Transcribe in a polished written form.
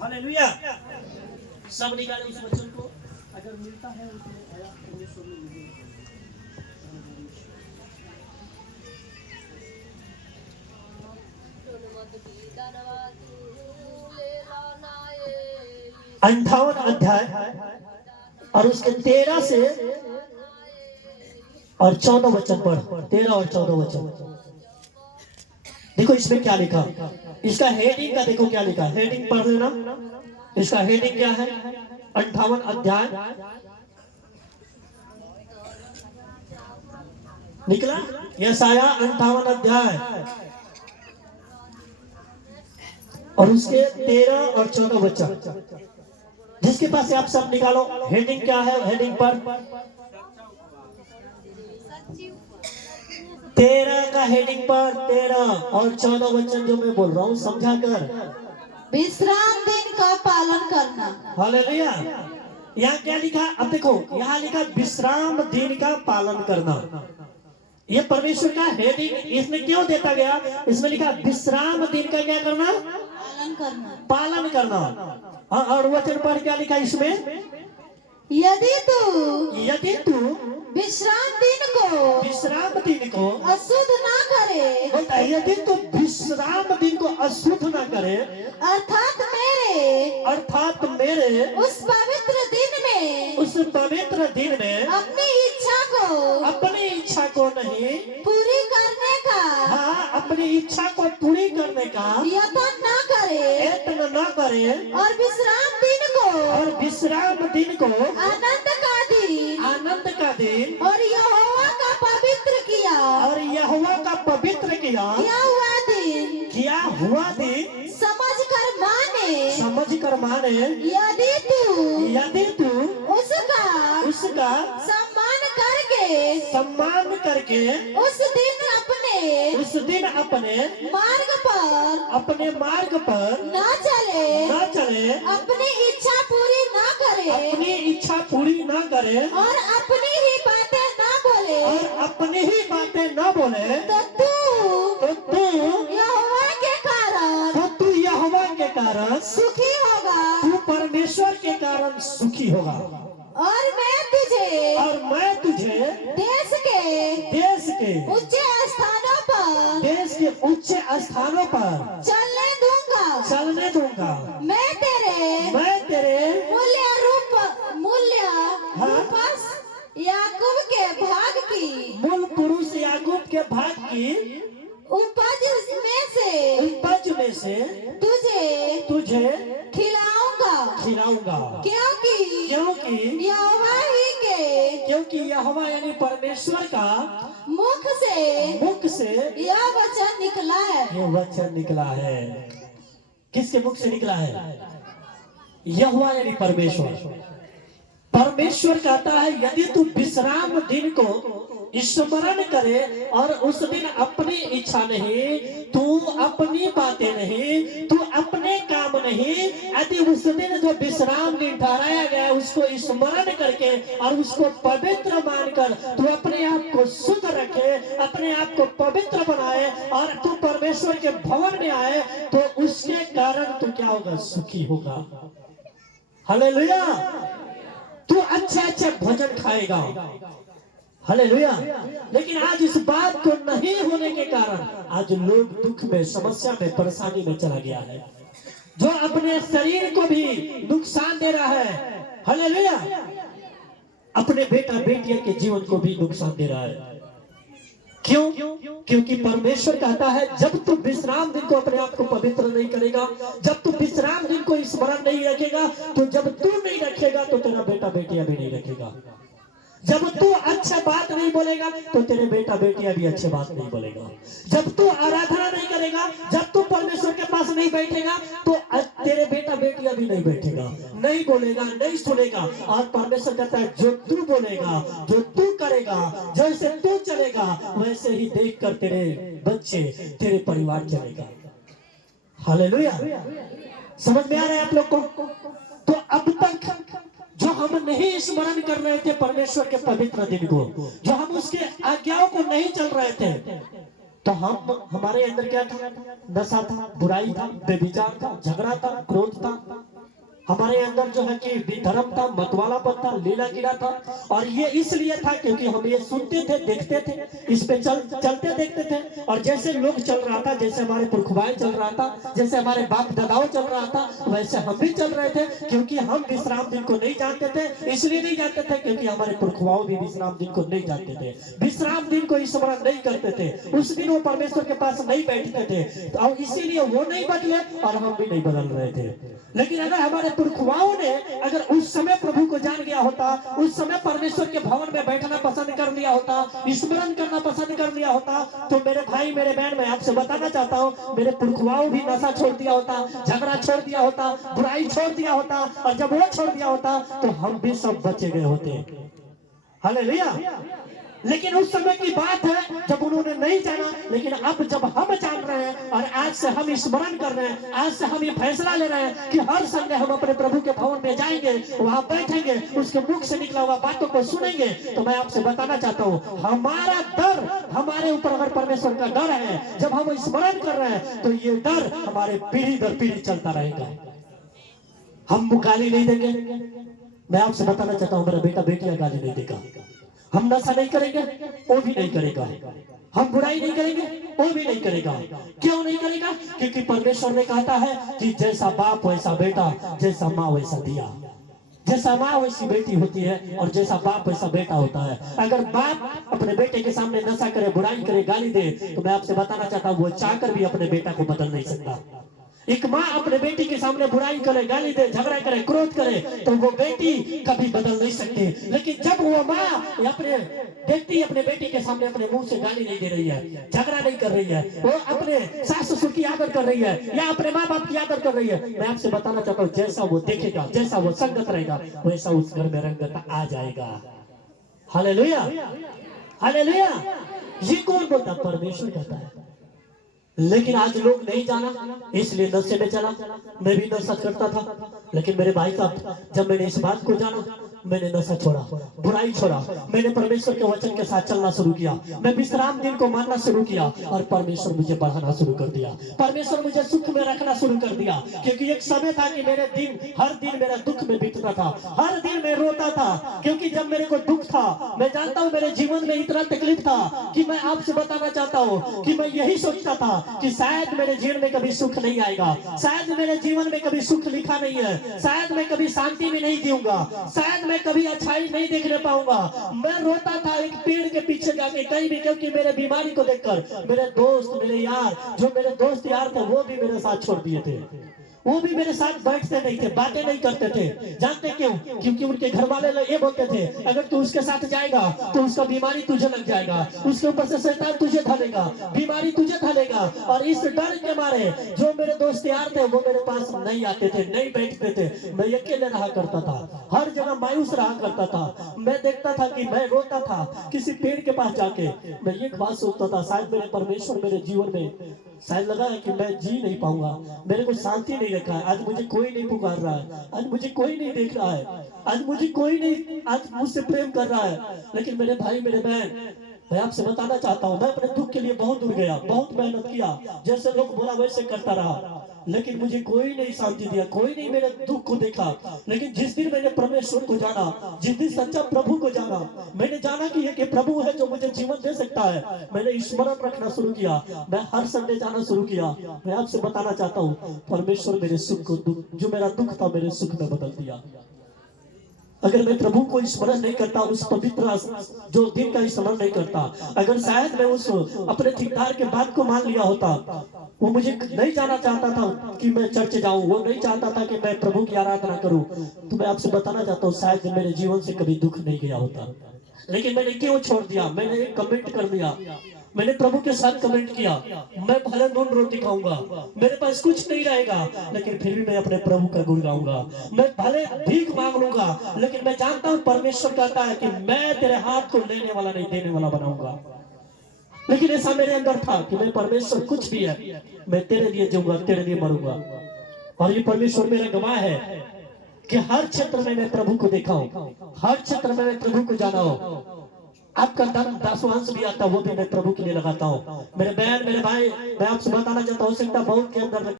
Hallelujah. सब निकाले उस वचन को, अगर मिलता है उसमें आया परमेश्वर ने मुझे अंठावन अध्याय और उसके 13 से और 14 वचन पढ़। 13 और 14 वचन देखो इसमें क्या लिखा। इसका हेडिंग का देखो क्या लिखा, हेडिंग पढ़ लेना। इसका हेडिंग क्या है? 58 अध्याय निकला, यशाया 58 अध्याय और उसके 13 और 14 वचन। जिसके पास आप सब निकालो। हेडिंग क्या है? हेडिंग पर 13 का हेडिंग पर 13 और 14 वचन जो मैं बोल रहा हूँ समझा कर। विश्राम दिन का पालन करना। हालेलुया। यहाँ क्या लिखा? अब देखो यहाँ लिखा विश्राम दिन का पालन करना। ये परमेश्वर का हेडिंग इसमें क्यों देता गया? इसमें लिखा विश्राम दिन का क्या करना? पालन करना। पालन करना। और वचन पर क्या लिखा इसमें? यदि तू विश्राम दिन को अशुद्ध ना करे, यदि तू विश्राम दिन को अशुद्ध ना करे, अर्थात मेरे उस पवित्र दिन में अपनी इच्छा को नहीं पूरी करने का, हाँ अपनी इच्छा को पूरी करने का यत्न ना करे और विश्राम दिन को आनंद का दिन और यहोवा का पवित्र किया किया हुआ दिन समझ कर माने। यदि तू उसका सम्मान करके उस दिन अपने मार्ग पर ना चले, अपनी इच्छा पूरी ना करे और अपनी ही बातें ना बोले, तो तू यहोवा के कारण सुखी होगा, तू परमेश्वर के कारण सुखी होगा। और मैं तुझे देश के उच्च स्थानों पर चलने दूंगा। मैं तेरे मूल्य याकूब के भाग की, मूल पुरुष याकूब के भाग की उपज में से तुझे खिलाऊंगा, क्योंकि यहोवा यानी परमेश्वर का मुख से यह वचन निकला है। किसके मुख से निकला है? यहोवा यानी परमेश्वर कहता है यदि तू विश्राम दिन को स्मरण करे और उस दिन अपनी इच्छा नहीं, तू अपनी बातें नहीं, तू अपने काम नहीं, यदि उस दिन जो विश्राम दिन ठहराया गया उसको स्मरण करके और उसको पवित्र मानकर तू अपने आप को शुद्ध रखे, अपने आप को पवित्र बनाए और तू परमेश्वर के भवन में आए, तो उसके कारण तू क्या होगा? सुखी होगा। हालेलुया। तू अच्छे भोजन खाएगा। हालेलुया। लेकिन आज इस बात को नहीं होने के कारण आज लोग दुख में, समस्या में, परेशानी में चला गया है, जो अपने शरीर को भी नुकसान दे रहा है। हालेलुया। अपने बेटा बेटियों के जीवन को भी नुकसान दे रहा है। क्यों? क्योंकि परमेश्वर कहता है जब तू विश्राम दिन को अपने आप को पवित्र नहीं करेगा, जब तू विश्राम दिन को स्मरण नहीं रखेगा, तो जब तू नहीं रखेगा तो तेरा बेटा बेटियां भी नहीं रखेगा। जब तू अच्छे बात नहीं बोलेगा तो तेरे बेटा बेटियां भी अच्छे बात नहीं बोलेगा। जब तू आराधना नहीं करेगा, जब तू परमेश्वर के पास नहीं बैठेगा, तो तेरे बेटा बेटियां भी नहीं बैठेगा, नहीं बोलेगा, नहीं सुनेगा। और परमेश्वर कहता है जो तू बोलेगा, जो तू करेगा, जैसे तू चलेगा वैसे ही देख कर तेरे बच्चे, तेरे परिवार चलेगा। हालेलुया। समझ में आ रहा है आप लोग को? तो अब तक जो हम नहीं स्मरण कर रहे थे परमेश्वर के पवित्र दिन को, जो हम उसके आज्ञाओं को नहीं चल रहे थे, तो हम हमारे अंदर क्या था? नशा था, बुराई था, बेविचार था, झगड़ा था, क्रोध था। हमारे अंदर जो है कि विधर्म था, मतवालापन था, लीला गिरा था। और ये इसलिए था क्योंकि हम ये सुनते थे, देखते थे, इस पे चलते देखते थे। और जैसे लोग चल रहा था, जैसे हमारे पुरखवाई चल रहा था, जैसे हमारे बाप दादाओं चल रहा था, वैसे हम भी चल रहे थे। क्योंकि हम विश्राम दिन को नहीं जानते थे। इसलिए नहीं जानते थे क्योंकि हमारे पुरखवाओं भी विश्राम दिन को नहीं जानते थे, विश्राम दिन को स्मरण नहीं करते थे। उस दिन वो परमेश्वर के पास नहीं बैठते थे, और इसीलिए वो नहीं बदले और हम भी नहीं बदल रहे थे। लेकिन अगर हमारे पुरखवाओं ने अगर उस समय प्रभु को जान लिया होता, उस समय परमेश्वर के भवन में बैठना पसंद कर लिया होता, स्मरण करना पसंद कर लिया होता, तो मेरे भाई मेरे बहन, मैं आपसे बताना चाहता हूँ, मेरे पुरखवाओं भी नशा छोड़ दिया होता, झगड़ा छोड़ दिया होता, बुराई छोड़ दिया होता। और जब वो छोड़ दिया होता तो हम भी सब बचे गए होते। हालेलुया। लेकिन उस समय की बात है जब उन्होंने नहीं जाना। लेकिन अब जब हम जान रहे हैं और आज से हम स्मरण कर रहे हैं, आज से हम ये फैसला ले रहे हैं कि हर संडे हम अपने प्रभु के भवन में जाएंगे, वहां बैठेंगे, उसके मुख से निकला हुआ बातों को सुनेंगे, तो मैं आपसे बताना चाहता हूँ, हमारा डर, हमारे ऊपर अगर परमेश्वर का डर है, जब हम स्मरण कर रहे हैं, तो ये डर हमारे पीढ़ी दर पीढ़ी चलता रहेगा। हम गाली नहीं देंगे। मैं आपसे बताना चाहता हूँ, मेरा बेटा बेटियां गाली नहीं देगा। हम नशा नहीं करेंगे, वो भी नहीं करेगा। हम बुराई नहीं करेंगे, वो भी नहीं करेगा। क्यों नहीं करेगा? क्योंकि परमेश्वर ने कहा है कि जैसा बाप वैसा बेटा, जैसा माँ वैसा दिया। जैसा माँ वैसी बेटी होती है और जैसा बाप वैसा बेटा होता है। अगर बाप अपने बेटे के सामने नशा करे, बुराई करे, गाली दे, तो मैं आपसे बताना चाहता हूँ, वो चाहकर भी अपने बेटा को बदल नहीं सकता। एक माँ अपने बेटी के सामने बुराई करे, गाली दे, झगड़ा करे, क्रोध करे, तो वो बेटी कभी बदल नहीं सकती। लेकिन जब वो माँ अपने देखती अपने बेटी के सामने अपने मुंह से गाली नहीं दे रही है, झगड़ा नहीं कर रही है, वो अपने सास ससुर की आदर कर रही है या अपने माँ बाप की आदर कर रही है, मैं आपसे बताना चाहता हूँ, जैसा वो देखेगा, जैसा वो संगत रहेगा, वैसा उस घर में रंगत आ जाएगा। Hallelujah, hallelujah. ये कौन बोलता? परमेश्वर कहता है। लेकिन आज लोग नहीं जाना, इसलिए नशे में चला। मैं भी नशा करता था, लेकिन मेरे भाई साहब, जब मैंने इस बात को जाना, मैंने नशा छोड़ा, बुराई छोड़ा, मैंने परमेश्वर के वचन के साथ चलना शुरू किया, मैं विश्राम दिन को मानना शुरू किया, और परमेश्वर मुझे बढ़ाना शुरू कर दिया, परमेश्वर मुझे सुख में रखना शुरू कर दिया। क्योंकि एक समय था कि मेरे दिन, हर दिन मेरा दुख में बीतता था, हर दिन मैं रोता था। क्योंकि जब मेरे को दुख था, मैं जानता हूँ मेरे जीवन में इतना तकलीफ था कि मैं आपसे बताना चाहता हूँ कि मैं यही सोचता था कि शायद मेरे जीवन में कभी सुख नहीं आएगा, शायद मेरे जीवन में कभी सुख लिखा नहीं है, शायद मैं कभी शांति में नहीं जीऊंगा, शायद मैं कभी अच्छाई नहीं देखने पाऊंगा। मैं रोता था एक पेड़ के पीछे जाके कहीं भी, क्योंकि मेरे बीमारी को देखकर मेरे दोस्त, मेरे यार, जो मेरे दोस्त यार थे, वो भी मेरे साथ छोड़ दिए थे, वो भी मेरे साथ बैठते नहीं थे, बातें नहीं करते थे। जानते क्यों? क्योंकि उनके घर वाले लोग ये बोलते थे, अगर तू उसके साथ जाएगा तो उसका बीमारी तुझे लग जाएगा, उसके ऊपर से शैतान तुझे ढलेगा, बीमारी तुझे ढलेगा। और इस डर के मारे जो मेरे दोस्त यार थे, वो मेरे पास नहीं आते थे, नहीं बैठते थे। मैं अकेले रहा करता था, हर जगह मायूस रहा करता था। मैं देखता था कि मैं रोता था किसी पेड़ के पास जाके, मैं एक बात सोचता था, शायद मेरे परमेश्वर मेरे जीवन में शायद लगा है कि मैं जी नहीं पाऊंगा, मेरे को शांति नहीं रखा है, आज मुझे कोई नहीं पुकार रहा है, आज मुझे कोई नहीं देख रहा है, आज मुझे कोई नहीं आज मुझसे प्रेम कर रहा है। लेकिन मेरे भाई मेरे बहन, मैं आपसे बताना चाहता हूँ, मैं अपने दुख के लिए बहुत दूर गया, बहुत मेहनत किया, जैसे लोग बोला वैसे करता रहा, लेकिन मुझे कोई नहीं शांति दिया, कोई नहीं मेरे दुख को देखा। लेकिन जिस दिन मैंने परमेश्वर को जाना, जिस दिन सच्चा प्रभु को जाना, मैंने जाना कि ये प्रभु है जो मुझे जीवन दे सकता है, मैंने स्मरण रखना शुरू किया, मैं हर संडे जाना शुरू किया। मैं आपसे बताना चाहता हूँ, परमेश्वर मेरे सुख को, जो मेरा दुख था मेरे सुख में बदल दिया। अगर मैं प्रभु को स्मरण नहीं करता, उस पवित्र जो दिन का स्मरण नहीं करता, अगर शायद मैं उस अपने ठेकेदार के बात को मान लिया होता, वो मुझे नहीं जाना चाहता था कि मैं चर्च जाऊं, वो नहीं चाहता था कि मैं प्रभु की आराधना करूं, तो मैं आपसे बताना चाहता हूँ, शायद मेरे जीवन से कभी दुख नहीं गया होता। लेकिन मैंने क्यों छोड़ दिया? मैंने एक कमेंट कर दिया, मैंने प्रभु के साथ कमेंट किया, मैं भले नून रोटी खाऊंगा, मेरे पास कुछ नहीं रहेगा, लेकिन फिर भी मैं अपने प्रभु का गुण गाऊंगा, मैं भले भीख मांग लूंगा, लेकिन मैं जानता हूं परमेश्वर कहता है कि मैं तेरे हाथ को लेने वाला नहीं देने वाला बनाऊंगा। लेकिन ऐसा मेरे अंदर था कि मैं परमेश्वर कुछ भी है, मैं तेरे लिए जीऊंगा, तेरे लिए मरूंगा। और ये परमेश्वर मेरा गवाह है कि हर क्षेत्र में मैं प्रभु को देखा हूं, हर क्षेत्र में मैं प्रभु को जाना हूं। आपका दान दासवांश भी आता है, वो भी मैं प्रभु के लिए लगाता हूँ। मेरे बहन मेरे भाई, मैं आपसे बताना चाहता हूँ, सकता बहुत के अंदर